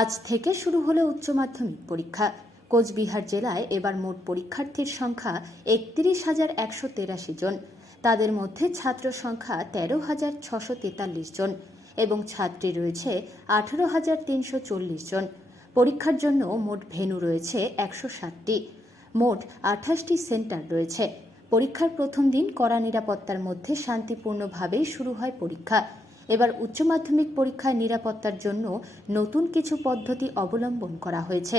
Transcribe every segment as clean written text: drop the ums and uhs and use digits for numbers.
আজ থেকে শুরু হলো উচ্চ মাধ্যমিক পরীক্ষা। কোচবিহার জেলায় এবার মোট পরীক্ষার্থীর সংখ্যা ৩১,১৮৩ জন। তাদের মধ্যে ছাত্র সংখ্যা ১৩,৬৪৩ জন এবং ছাত্রী রয়েছে ১৮,৩৪০ জন। পরীক্ষার জন্য মোট ভেন্যু রয়েছে ১৬০টি। মোট ২৮টি সেন্টার রয়েছে। পরীক্ষার প্রথম দিন কড়া নিরাপত্তার মধ্যে শান্তিপূর্ণভাবেই শুরু হয় পরীক্ষা। এবার উচ্চ মাধ্যমিক পরীক্ষার নিরাপত্তার জন্য নতুন কিছু পদ্ধতি অবলম্বন করা হয়েছে।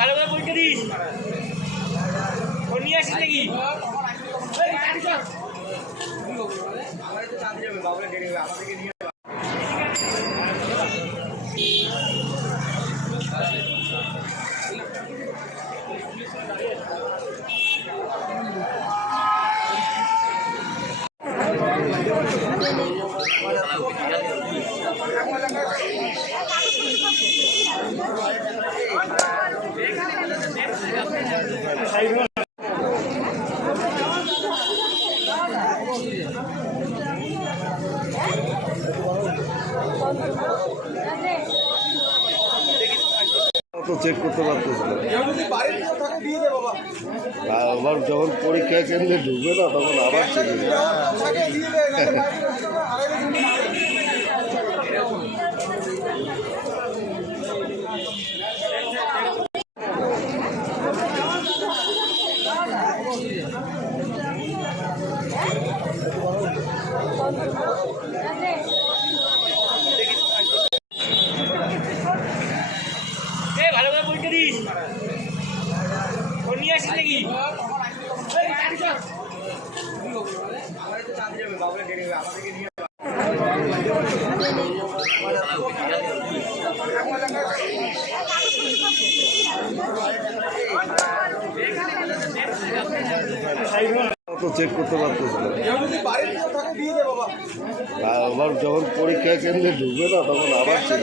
ভালো করে পরীক্ষা দিস নিয়ে আসিস নাকি চেক করতে পারতেছিল। আবার যখন পরীক্ষা কেন্দ্রে ঢুকবে না তখন আবার চেক ভালো করে পরীক্ষা দিস নিয়ে আসিস নাকি চেক করতে পারতেছিল। আবার যখন পরীক্ষা কেন্দ্রে ঢুকবে না তখন আবার চেক